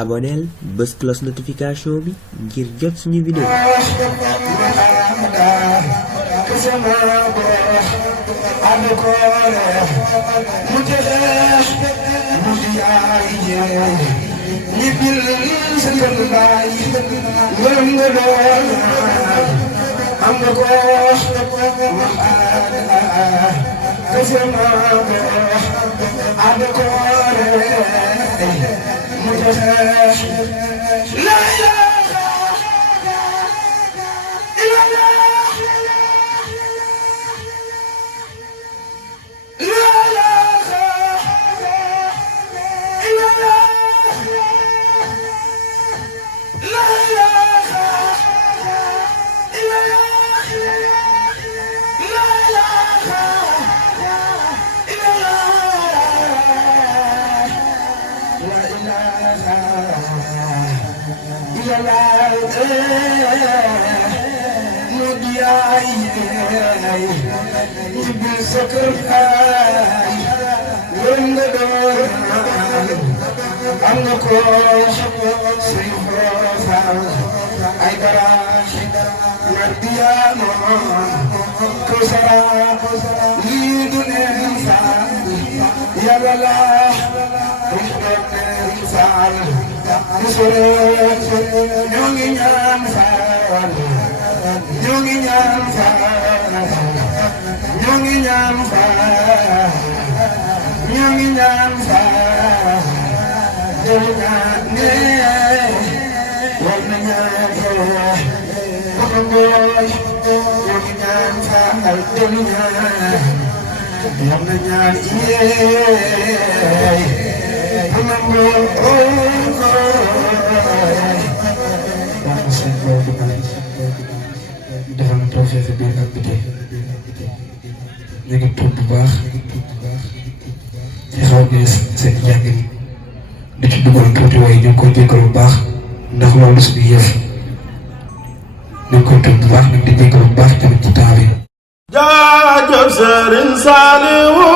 aboneel bës cloche notification bi ngir jot suñu vidéo seen njàng di ci dugal tuuti waaye ñu ngi koy jégal bu baax ndax loolu suñu yëf ñu ngi koy tudd bu baax nag di jégal bu baax tamit ci temps bi. jaajëf Serigne Saliou